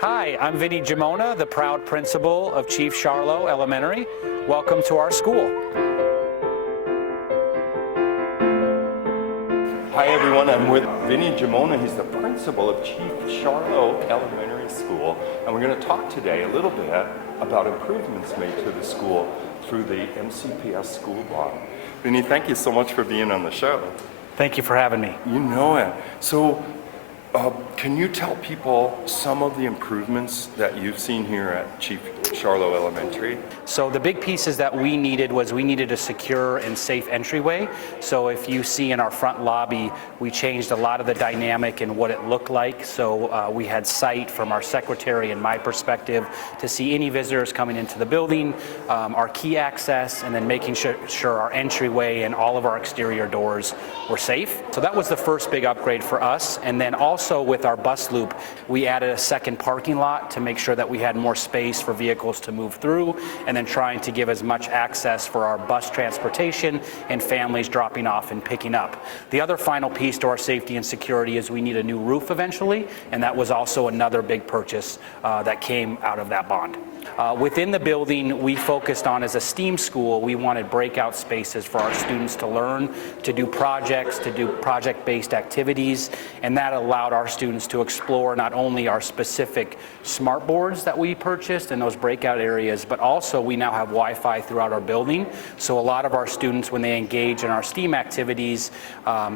Hi, I'm Vinny Gimona, the proud principal of Chief Charlo Elementary. Welcome to our school. Hi everyone, I'm with Vinny Gimona. He's the principal of Chief Charlo Elementary School, and we're going to talk today a little bit about improvements made to the school through the MCPS school bond. Vinny, thank you so much for being on the show. Thank you for having me. You know it. So, can you tell people some of the improvements that you've seen here at Chief Charlo Elementary? So the big pieces that we needed was we needed a secure and safe entryway. So if you see in our front lobby, we changed a lot of the dynamic and what it looked like. So we had sight from our secretary and my perspective to see any visitors coming into the building, our key access, and then making sure our entryway and all of our exterior doors were safe. So that was the first big upgrade for us. And then also with our bus loop, we added a second parking lot to make sure that we had more space for vehicles to move through, and then trying to give as much access for our bus transportation and families dropping off and picking up. The other final piece to our safety and security is we need a new roof eventually, and that was also another big purchase that came out of that bond. Within the building, we focused on, as a STEAM school, we wanted breakout spaces for our students to learn, to do projects, to do project-based activities, and that allowed our students to explore not only our specific smart boards that we purchased in those breakout areas, but also we now have Wi-Fi throughout our building. So a lot of our students, when they engage in our STEAM activities,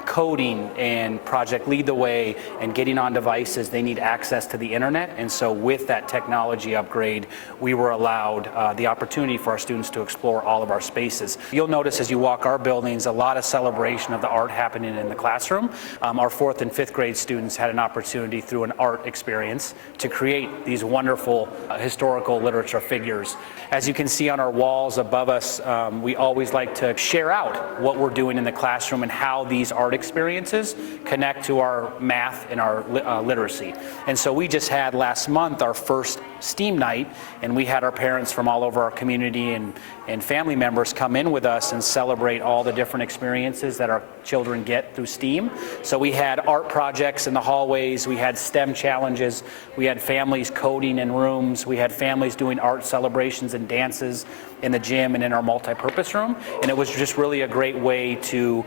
coding and Project Lead the Way and getting on devices, they need access to the internet. And so with that technology upgrade, we were allowed the opportunity for our students to explore all of our spaces. You'll notice as you walk our buildings, a lot of celebration of the art happening in the classroom. Our 4th and 5th grade students had an opportunity through an art experience to create these wonderful historical literature figures. As you can see on our walls above us, we always like to share out what we're doing in the classroom and how these art experiences connect to our math and our literacy. And so we just had last month our first STEAM night, and we had our parents from all over our community and family members come in with us and celebrate all the different experiences that our children get through STEAM. So we had art projects in the hallways, we had STEM challenges, we had families coding in rooms, we had families doing art celebrations and dances in the gym and in our multi-purpose room, and it was just really a great way to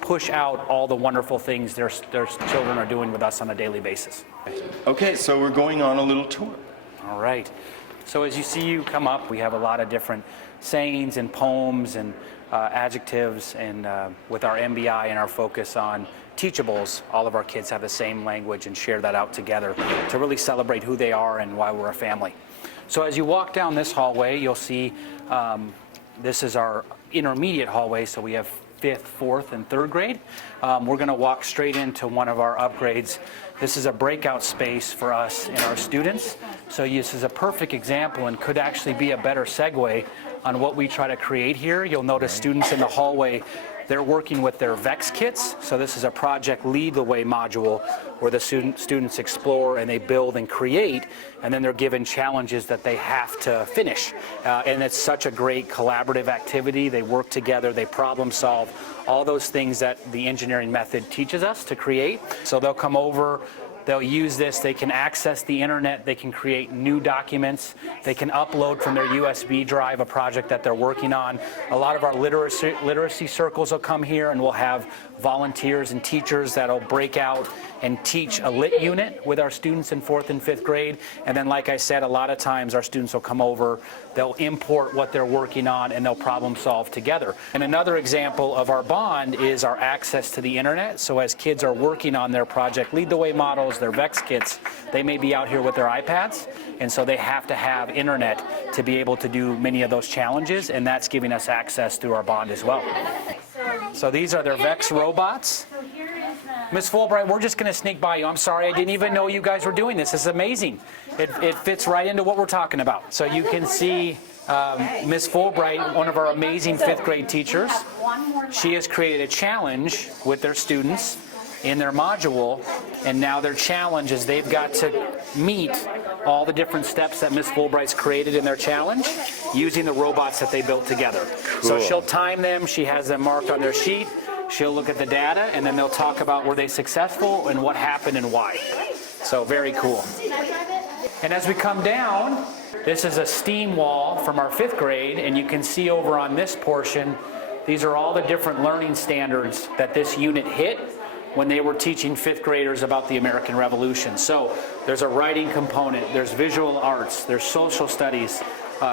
push out all the wonderful things their children are doing with us on a daily basis. Okay, so we're going on a little tour. All right. So as you see you come up, we have a lot of different sayings and poems and adjectives, and with our MBI and our focus on teachables, all of our kids have the same language and share that out together to really celebrate who they are and why we're a family. So as you walk down this hallway, you'll see this is our intermediate hallway, so we have 5th, 4th, and 3rd grade. We're going to walk straight into one of our upgrades. This is a breakout space for us and our students. So this is a perfect example and could actually be a better segue on what we try to create here. You'll notice students in the hallway, they're working with their VEX kits. So this is a Project Lead the Way module where the students explore and they build and create, and then they're given challenges that they have to finish. And it's such a great collaborative activity. They work together, they problem solve, all those things that the engineering method teaches us to create. So they'll come over, they'll use this, they can access the internet, they can create new documents, they can upload from their USB drive a project that they're working on. A lot of our literacy circles will come here, and we'll have volunteers and teachers that'll break out and teach a lit unit with our students in 4th and 5th grade. And then, like I said, a lot of times our students will come over, they'll import what they're working on, and they'll problem solve together. And another example of our bond is our access to the internet. So as kids are working on their Project Lead the Way models, their VEX kits, they may be out here with their iPads, and so they have to have internet to be able to do many of those challenges, and that's giving us access through our bond as well. So these are their VEX robots. Miss Fulbright, we're just going to sneak by you. I'm sorry, I didn't even know you guys were doing this. This is amazing. It fits right into what we're talking about. So you can see Miss Fulbright, one of our amazing 5th grade teachers. She has created a challenge with their students in their module, and now their challenge is they've got to meet all the different steps that Miss Fulbright's created in their challenge using the robots that they built together. Cool. So she'll time them, she has them marked on their sheet, she'll look at the data, and then they'll talk about were they successful and what happened and why. So very cool. And as we come down, this is a steam wall from our 5th grade, and you can see over on this portion, these are all the different learning standards that this unit hit when they were teaching 5th graders about the American Revolution. So there's a writing component, there's visual arts, there's social studies,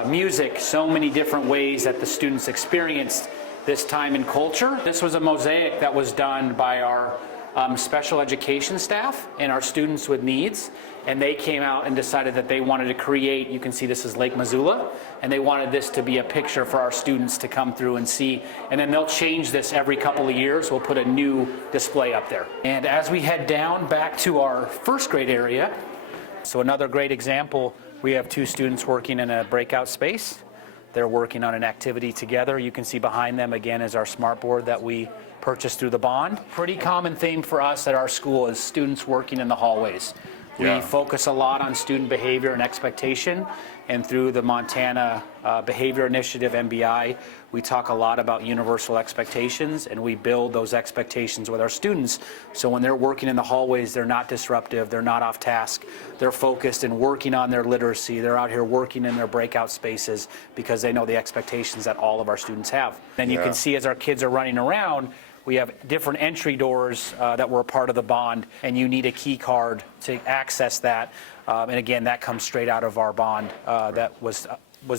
music, so many different ways that the students experienced this time in culture. This was a mosaic that was done by our special education staff and our students with needs, and they came out and decided that they wanted to create, you can see this is Lake Missoula, and they wanted this to be a picture for our students to come through and see, and then they'll change this every couple of years. We'll put a new display up there. And as we head down back to our 1st grade area, so another great example, we have 2 students working in a breakout space. They're working on an activity together. You can see behind them again is our smart board that we purchased through the bond. Pretty common theme for us at our school is students working in the hallways. We focus a lot on student behavior and expectation, and through the Montana Behavior Initiative, MBI, we talk a lot about universal expectations, and we build those expectations with our students. So when they're working in the hallways, they're not disruptive, they're not off task, they're focused and working on their literacy, they're out here working in their breakout spaces because they know the expectations that all of our students have. And you can see as our kids are running around, we have different entry doors that were a part of the bond, and you need a key card to access that. And again, that comes straight out of our bond that was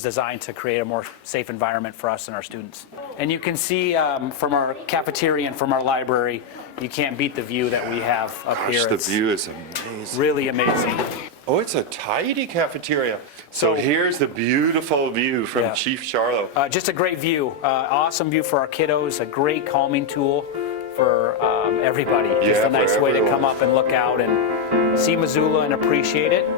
designed to create a more safe environment for us and our students. And you can see from our cafeteria and from our library, you can't beat the view that we have up here. The view is amazing. Really amazing. Oh, it's a tidy cafeteria. So here's the beautiful view from Chief Charlo. Just a great view. Awesome view for our kiddos, a great calming tool for everybody. Just a nice way to come up and look out and see Missoula and appreciate it.